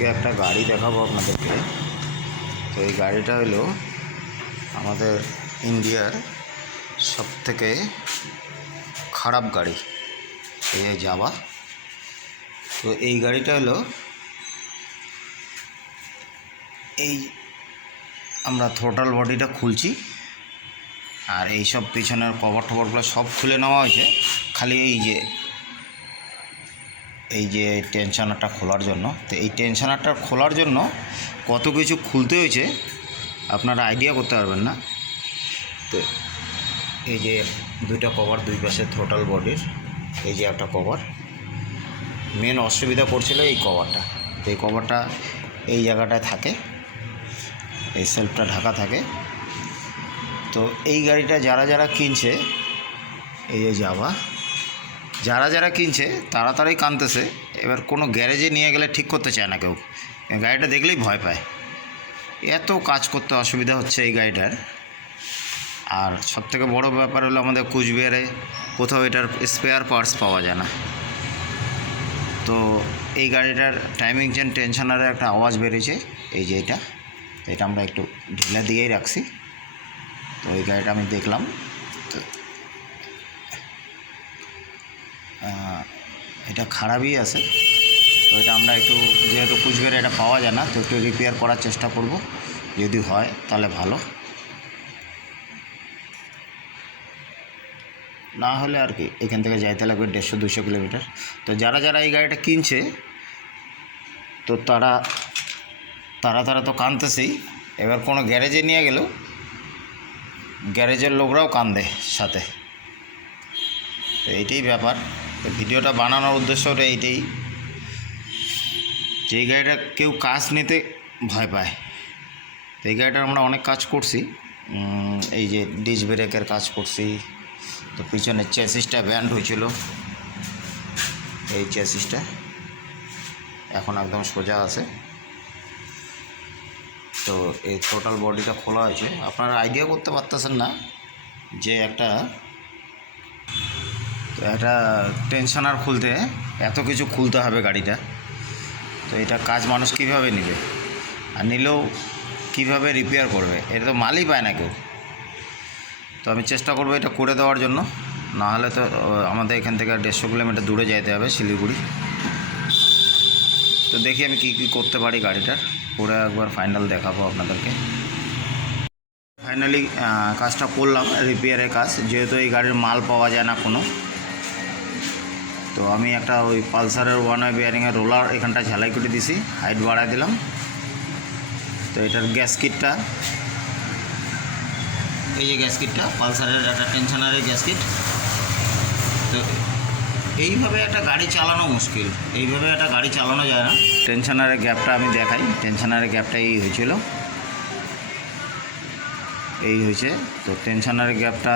আজকে একটা গাড়ি দেখাবো আপনাদেরকে। তো এই গাড়িটা হলো আমাদের ইন্ডিয়ার সবথেকে খারাপ গাড়ি, এই জাভা। তো এই গাড়িটা হলো এই আমরা থ্রোটল বডিটা খুলছি, আর এই সব পিছনের কভার টভারগুলো সব খুলে নেওয়া হয়েছে, খালি এই যে টেনশনারটা খোলার জন্য। তো এই টেনশনারটা খোলার জন্য কত কিছু খুলতে হয়েছে আপনারা আইডিয়া করতে পারবেন না। তো এই যে দুইটা কভার, দুই পাশে থ্রোটল বডির এই যে একটা কভার, মেন অসুবিধা করছিল এই কভারটা। তো এই কভারটা এই জায়গাটায় থাকে, এই সেলফটা ঢাকা থাকে। তো এই গাড়িটা যারা কিনছে, এই যে জাভা, যারা কিনছে তাড়াতাড়ি কানতেছে। এবার কোনো গ্যারেজে নিয়ে গেলে ঠিক করতে চায় না কেউ, গাড়িটা দেখলেই ভয় পায়, এত কাজ করতে অসুবিধা হচ্ছে এই গাড়িটার। আর সবথেকে বড় ব্যাপার হলো আমাদের কুচবিহারে কোথাও এটার স্পেয়ার পার্টস পাওয়া যায় না। তো এই গাড়িটার টাইমিং চেন টেনশনারের একটা আওয়াজ বেরিয়েছে, এই যে এটা আমরা একটু ঢিলা দিয়েই রাখছি। তো এই গাড়িটা আমি দেখলাম, তো এটা খারাপই আছে। তো এটা আমরা একটু, যেহেতু কুচবিহারে এটা পাওয়া যায় না, তো একটু রিপেয়ার করার চেষ্টা করব, যদি হয় তাহলে ভালো, না হলে আর কি এখান থেকে যাইতে লাগবে 150-200 কিলোমিটার। তো যারা এই গাড়িটা কিনছে, তো তারা তো কাঁদতেছেই। এবার কোনো গ্যারেজে নিয়ে গেলেও গ্যারেজের লোকরাও কান্দে সাথে। তো এইটাই ব্যাপার। তো ভিডিওটা বানানোর উদ্দেশ্য এইটাই, যে এই গাড়িটা কেউ কাজ নিতে ভয় পায়। তো এই গাড়িটার আমরা অনেক কাজ করছি, এই যে ডিস্ক ব্রেকের কাজ করছি। তো পিছনের চ্যাসিসটা ব্যান্ড হয়েছিল, এই চ্যাসিসটা এখন একদম সোজা আছে। তো এই টোটাল বডিটা খোলা হয়েছে। আপনারা আইডিয়া করতে পারতেছেন না যে একটা টেনশনার খুলতে এত কিছু খুলতে হবে গাড়িটা। তো এটা কাজ মানুষ কীভাবে নেবে, আর নিলেও কীভাবে রিপেয়ার করবে, এটা তো মালই পায় না কেউ। তো আমি চেষ্টা করবো এটা করে দেওয়ার জন্য, না হলে তো আমাদের এখান থেকে 150 কিলোমিটার দূরে যেতে হবে, শিলিগুড়ি। তো দেখি আমি কী করতে পারি গাড়িটার, করে একবার ফাইনাল দেখাবো আপনাদেরকে। ফাইনালি কাজটা করলাম, রিপেয়ারের কাজ, যেহেতু এই গাড়ির মাল পাওয়া যায় না কোনো। তো আমি একটা ওই পালসারের 1 বিয়ারিংয়ের রোলার এখানটা ঝালাই করে দিছি, হাইট বাড়ায় দিলাম। তো এটার গ্যাসকিটটা, এই যে গ্যাসকিটটা পালসারের একটা টেনশনারের গ্যাসকিট। তো এইভাবে একটা গাড়ি চালানো মুশকিল, এইভাবে একটা গাড়ি চালানো যায় না। টেনশনারের গ্যাপটা আমি দেখাই, টেনশনারের গ্যাপটা এই হয়েছিল, এই হয়েছে। তো টেনশনারের গ্যাপটা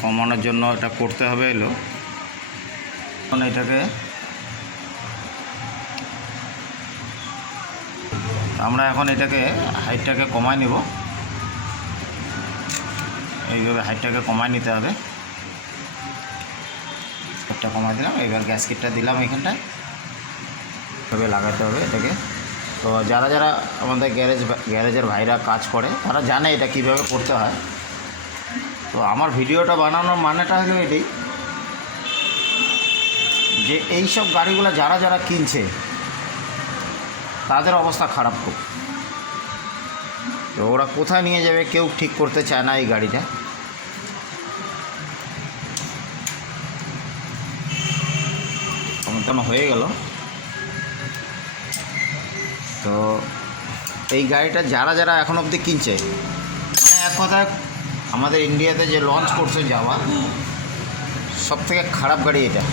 কমানোর জন্য এটা করতে হবে এলো। এটাকে আমরা এখন এটাকে হাইটটাকে কমায় নেব, এইভাবে হাইটটাকে কমায় নিতে হবে। হাইটটা কমায় দিলাম, এবার গ্যাসকিটটা দিলাম এখানটায়, এভাবে লাগাতে হবে এটাকে। তো যারা আমাদের গ্যারেজের ভাইরা কাজ করে তারা জানে এটা কিভাবে করতে হয়। তো আমার ভিডিওটা বানানোর মানেটা হলো এটাই, যে এই সব গাড়িগুলো যারা কিনছে তাদের অবস্থা খারাপ খুব। তো ওরা কোথায় নিয়ে যাবে কেউ ঠিক করতে চায় না এই গাড়িটা। কেমন হয়ে গেল। তো এই গাড়িটা যারা এখন অবধি কিনছে, মানে এক কথায় আমাদের ইন্ডিয়াতে যে লঞ্চ করছে জাভা, সবথেকে খারাপ গাড়ি এটা।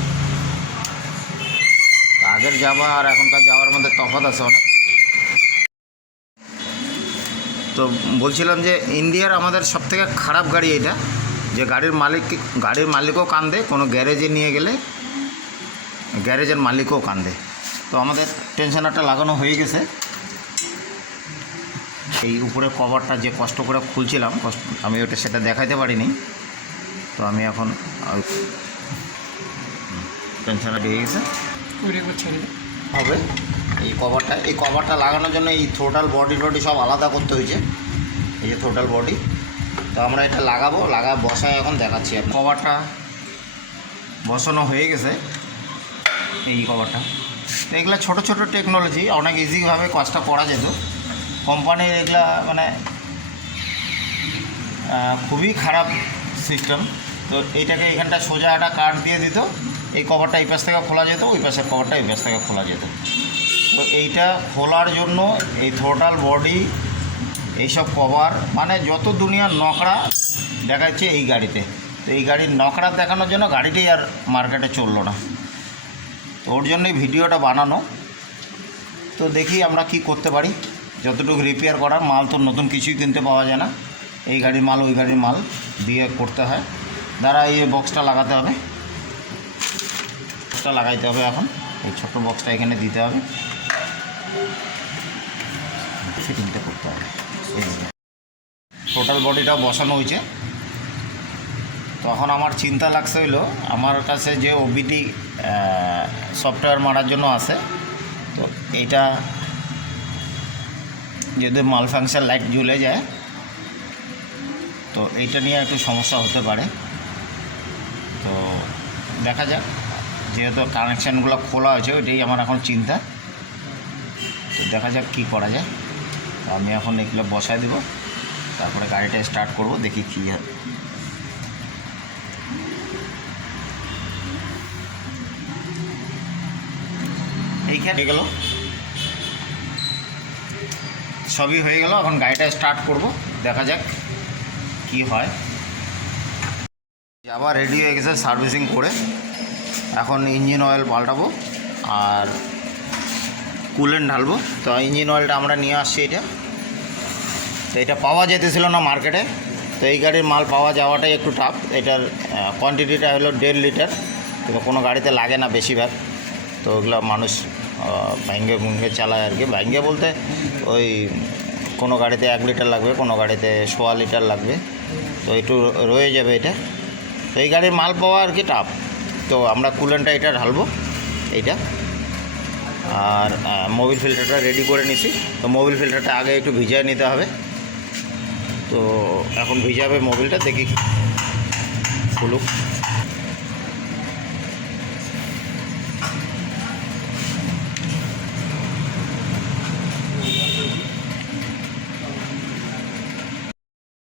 আগের জাভা আর এখনকার জাভার মধ্যে তফাৎ আছে অনেক। তো বলছিলাম যে ইন্ডিয়ার আমাদের সবথেকে খারাপ গাড়ি এটা, যে গাড়ির মালিকও কান্দে, কোনো গ্যারেজে নিয়ে গেলে গ্যারেজের মালিকও কান্দে। তো আমাদের টেনশনারটা লাগানো হয়ে গেছে। এই উপরে কভারটা যে কষ্ট করে খুলছিলাম, আমি সেটা দেখাইতে পারিনি। তো আমি এখন টেনশনার দিয়ে গেছে হবে, এই কভারটা লাগানোর জন্য এই থ্রোটাল বডি সব আলাদা করতে হয়েছে। এই যে থ্রোটাল বডি, তো আমরা এটা বসায় এখন দেখাচ্ছি। কভারটা বসানো হয়ে গেছে, এই কভারটা। এগুলো ছোটো ছোটো টেকনোলজি, অনেক ইজিভাবে কাজটা করা যেত। কোম্পানির এগুলা মানে খুবই খারাপ সিস্টেম। তো এইটাকে এখানটা সোজা একটা কাট দিয়ে দিত, এই কভারটা এই পাশ থেকে খোলা যেত, ওই পাশের কভারটা এই পাশ থেকে খোলা যেত। তো এইটা খোলার জন্য এই থ্রোটাল বডি, এইসব কভার মানে যত দুনিয়ার নকরা দেখাচ্ছে এই গাড়িতে। তো এই গাড়ির নকরা দেখানোর জন্য গাড়িটাই আর মার্কেটে চললো না। তো ওর জন্যই ভিডিওটা বানানো। তো দেখি আমরা কি করতে পারি, যতটুকু রিপেয়ার করার। মাল তো নতুন কিছুই কিনতে পাওয়া যায় না, এই গাড়ির মাল ওই গাড়ির মাল দিয়ে করতে হয়। দ্বারা এই বক্সটা লাগাতে হবে, বক্সটা লাগাইতে হবে। এখন এই ছোট্ট বক্সটা এখানে দিতে হবে, ফিটিংটা করতে হবে। এই টোটাল বডিটা বসানো হয়েছে। তখন আমার চিন্তা লাগছে হইলো, আমার কাছে যে ওবিডি সফটওয়্যার মারার জন্য আছে, তো এইটা যদি মাল ফাংশন লাইট জ্বলে যায় তো এইটা নিয়ে একটু সমস্যা হতে পারে। তো দেখা যাক, যেহেতু কানেকশানগুলো খোলা আছে ওইটাই আমার এখন চিন্তা। তো দেখা যাক কী করা যায়। তো আমি এখন এগুলো বসায় দেব, তারপরে গাড়িটা স্টার্ট করব, দেখি কী হয়। এইখানে গেল, সবই হয়ে গেল। এখন গাড়িটা স্টার্ট করব, দেখা যাক কি হয়। আবার রেডি হয়ে গেছে সার্ভিসিং করে। এখন ইঞ্জিন অয়েল পাল্টাবো আর কুলেন্ট ঢালবো। তো ইঞ্জিন অয়েলটা আমরা নিয়ে আসছি। তো এটা পাওয়া যেতেছিল না মার্কেটে। তো এই গাড়ির মাল পাওয়া যাওয়াটাই একটু টাফ। এটার কোয়ান্টিটিটা হলো 1.5 লিটার। তো কোনো গাড়িতে লাগে না বেশিরভাগ। তো ওগুলো মানুষ ভাঙ্গে ভুঙ্গে চালায় আর কি। ভাঙ্গে বলতে ওই কোনো গাড়িতে 1 লিটার লাগবে, কোনো গাড়িতে 1.25 লিটার লাগবে। তো একটু রয়ে যাবে এটা। তো এই গাড়ির মাল পাওয়া আর কি টাফ। তো আমরা কুলেন্টটা এটা ঢালবো এইটা। আর মোবিল ফিল্টারটা রেডি করে নিছি। তো মোবিল ফিল্টারটা আগে একটু ভিজিয়ে নিতে হবে। তো এখন ভিজাবে মোবিলটা, দেখি খুলুক।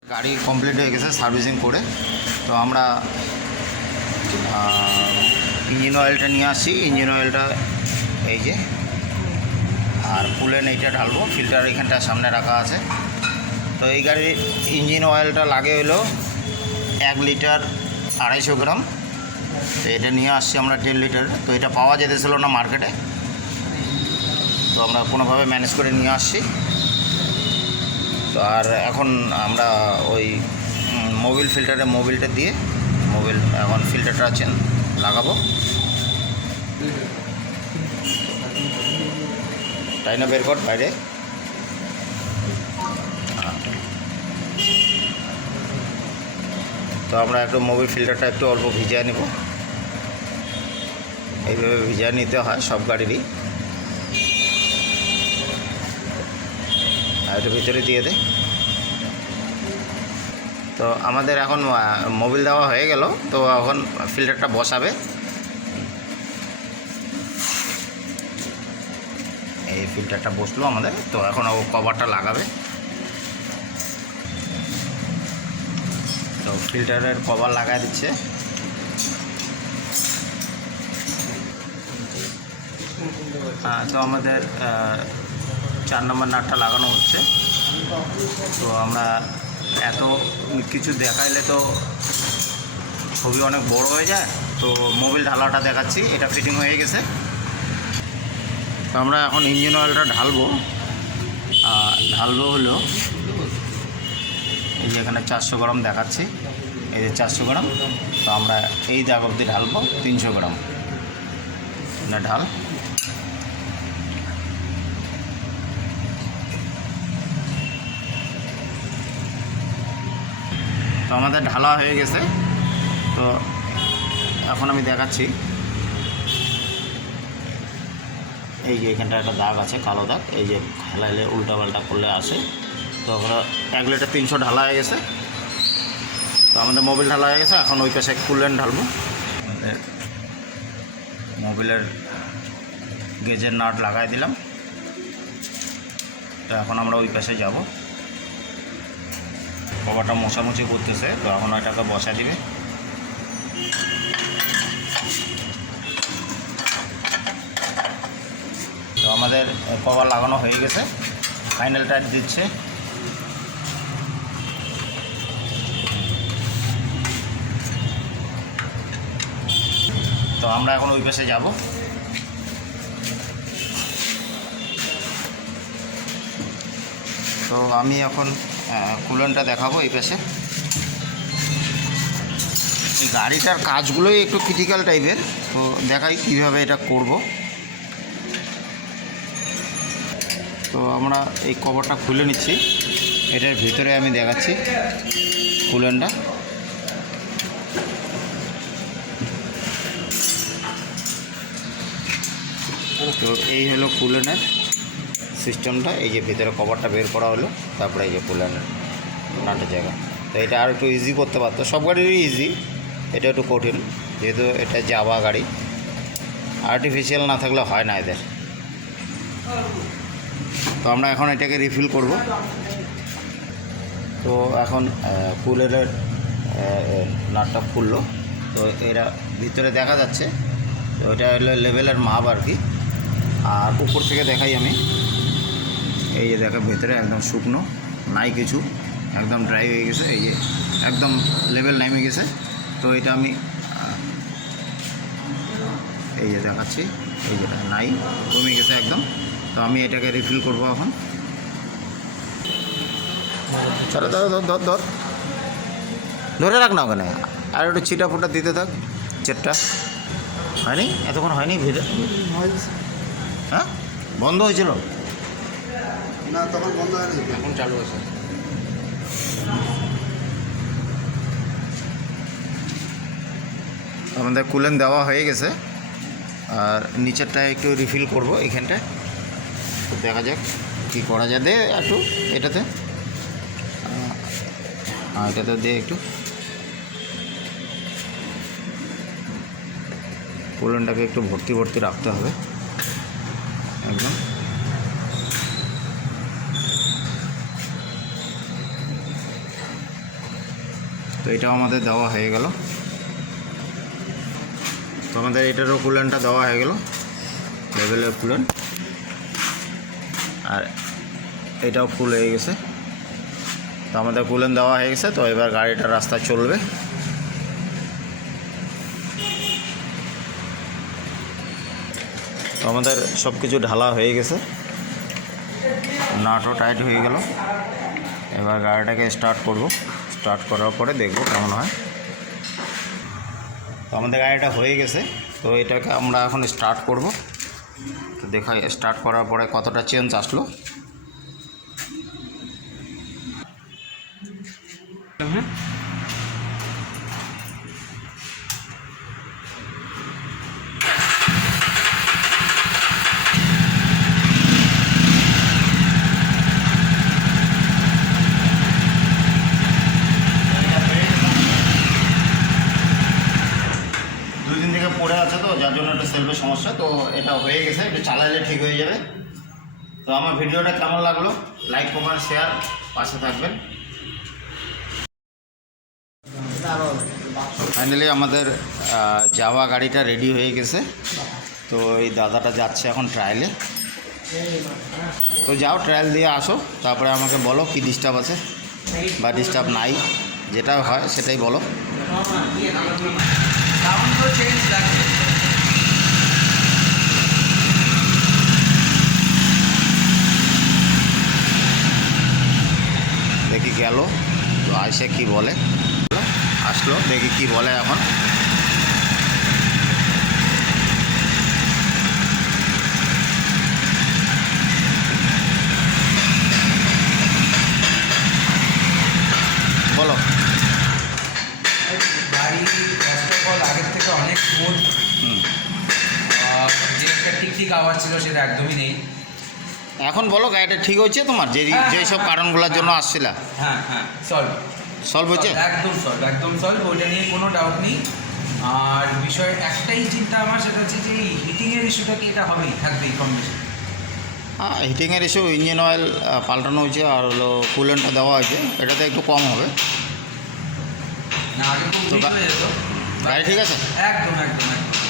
গাড়ি কমপ্লিট হয়ে গেছে সার্ভিসিং করে। তো আমরা ইঞ্জিন অয়েলটা নিয়ে আসছি। ইঞ্জিন অয়েলটা এই যে, আর কুলেন্ট এইটা ঢালবো। ফিল্টার এখানটা সামনে রাখা আছে। তো এই গাড়ির ইঞ্জিন অয়েলটা লাগে হলো 1 লিটার 250 গ্রাম। তো এটা নিয়ে আসছি আমরা 1.5 লিটার। তো এটা পাওয়া যেতেছিল না মার্কেটে, তো আমরা কোনোভাবে ম্যানেজ করে নিয়ে আসছি। তো আর এখন আমরা ওই মোবিল ফিল্টারে মোবিলটা দিয়ে এখন ফিল্টারটা আছেন লাগাবো। তাই না, বের কর বাইরে। তো আমরা একটু মোবিল ফিল্টারটা একটু অল্প ভিজিয়ে নেব। এইভাবে ভিজিয়ে নিতে হয় সব গাড়িরই। আর একটু ভিতরে দিয়ে দে। তো আমাদের এখন মোবিল দেওয়া হয়ে গেল। তো এখন ফিল্টারটা বসাবে। এই ফিল্টারটা বসলো আমাদের। তো এখন ও কভারটা লাগাবে। তো ফিল্টারের কভার লাগাই দিচ্ছে। তো আমাদের 4 নম্বর নাটটা লাগানো হচ্ছে। তো আমরা এত কিছু দেখাইলে তো ছবি অনেক বড় হয়ে যায়। তো মোবিল ঢালাটা দেখাচ্ছি, এটা ফিটিং হয়ে গেছে। তো আমরা এখন ইঞ্জিন অয়েলটা ঢালবো হলো এই যে এখানে 400 গ্রাম দেখাচ্ছি, এই যে 400 গ্রাম। তো আমরা এই দাগ অবধি ঢালবো 300 গ্রাম না ঢাল। তো আমাদের ঢালা হয়ে গেছে। তো এখন আমি দেখাচ্ছি, এই যে এখানটা একটা দাগ আছে, কালো দাগ, এই যে হেলাইলে উল্টাপাল্টা করলে আসে। তো আমরা 1 লিটার 300 ঢালা হয়ে গেছে। তো আমাদের মোবিল ঢালা হয়ে গেছে, এখন ওই পাশে কুলেন্ট ঢালবো। আমাদের মোবিলের গেজের নাট লাগাই দিলাম। তো এখন আমরা ওই পাশে যাব। কভারটা মোছামুছি করতেছে, তো এখন ওইটাকে বসা দিবে। তো আমাদের কভার লাগানো হয়ে গেছে, ফাইনাল টাচ দিচ্ছে। তো আমরা এখন ওই পাশে যাব। তো আমি এখন কুলেন্টটা দেখাবো এই পাশে। গাড়িটার কাজগুলোই একটু ক্রিটিক্যাল টাইপের, তো দেখাই কীভাবে এটা করব। তো আমরা এই কভারটা খুলে নিচ্ছি, এটার ভিতরে আমি দেখাচ্ছি কুলেন্টটা। তো এই হলো কুলেন্টের সিস্টেমটা। এই যে ভিতরে কভারটা বের করা হলো, তারপরে এই যে কুলেন্টের নাটের জায়গা। তো এটা আর একটু ইজি করতে পারতো, সব গাড়িরই ইজি, এটা একটু কঠিন, যেহেতু এটা যাওয়া গাড়ি। আর্টিফিশিয়াল না থাকলে হয় না এদের। তো আমরা এখন এটাকে রিফিল করব। তো এখন কুলের নাটটা খুললো, তো এরা ভিতরে দেখা যাচ্ছে। তো এটা হলো লেভেলের মাপ আর কি। আর উপর থেকে দেখাই আমি, এই যে দেখা ভেতরে একদম শুকনো, নাই কিছু, একদম ড্রাই হয়ে গেছে। এই যে একদম লেভেল নেমে গেছে। তো এটা আমি এই যে দেখাচ্ছি, এই যেটা নাই, কমে গেছে একদম। তো আমি এটাকে রিফিল করবো এখন। চলো ধর ধর ধর ধর ধরে রাখ না ওখানে, আর একটু ছিটা ফোটা দিতে থাক। চেটটা হয়নি, এতক্ষণ হয়নি ভিড়ে? হ্যাঁ, বন্ধ হয়েছিল না, তখন বন্ধ হয়নি, এখন চালু আছে। আমাদের কুলেন দেওয়া হয়ে গেছে, আর নিচেরটা একটু রিফিল করব এখানটায়। তো দেখা যাক কী করা যায়। দে একটু এটাতে, এটাতে দে একটু। কুলেনটাকে একটু ভর্তি ভর্তি রাখতে হবে একদম। তো এটাও আমাদের দেওয়া হয়ে গেল। তো আমাদের এটারও কুলেনটা দেওয়া হয়ে গেল, লেভেলের কুলেন। আর এটাও ফুল হয়ে গেছে। তো আমাদের কুলেন দেওয়া হয়ে গেছে। তো এবার গাড়িটা রাস্তায় চলবে। তো আমাদের সব কিছু ঢালা হয়ে গেছে, নাটও টাইট হয়ে গেল। এবার গাড়িটাকে স্টার্ট করব। স্টার্ট করার পরে দেখব কেমন হয়। তো আমাদের গাড়িটা হয়ে গেছে। তো এটাকে আমরা এখন স্টার্ট করব। তো দেখাই স্টার্ট করার পরে কতটা চেঞ্জ আসলো। পড়ে আছে, তো যার জন্য একটা সেলফের সমস্যা। তো এটা হয়ে গেছে, একটু চালালে ঠিক হয়ে যাবে। তো আমার ভিডিওটা কেমন লাগলো, লাইক কমেন্ট শেয়ার, পাশে থাকবেন। ফাইনালি আমাদের যাওয়া গাড়িটা রেডি হয়ে গেছে। তো এই দাদাটা যাচ্ছে এখন ট্রায়ালে। তো যাও ট্রায়াল দিয়ে আসো, তারপরে আমাকে বলো কি ডিস্টার্ব আছে বা ডিস্টার্ব নাই, যেটা হয় সেটাই বলো। দেখি গেল, তো আইসে কি বলে, আসলো, দেখি কি বলে এখন। বলো। গাড়ি ফার্স্ট অফ অল আগের থেকে অনেক স্মুথ, যে একটা টিকটিক আওয়াজ আওয়াজ ছিল সেটা একদমই নেই। এখন বলো গাড়িটা ঠিক হয়েছে তোমার, যেই সব কারণগুলোর জন্য আসছিলা? হ্যাঁ হ্যাঁ, সলভ সলভ হয়েছে? একদম সলভ, একদম সলভ, ওইটা নিয়ে কোনো ডাউট নেই। আর বিষয় একটাই চিন্তা আমার, সেটা হচ্ছে যে এই হিটিংয়ের ইস্যুটা কি এটা হবেই, থাকবেই কম বেশি? হ্যাঁ, হিটিংয়ের ইস্যু, ইঞ্জিন অয়েল পাল্টানো হয়েছে আর হলো কুলেন্টটা দেওয়া হয়েছে, এটাতে একটু কম হবে। না আগে খুব তো weak হয়ে যেত। গাড়ি ঠিক আছে? একদম একদম একদম।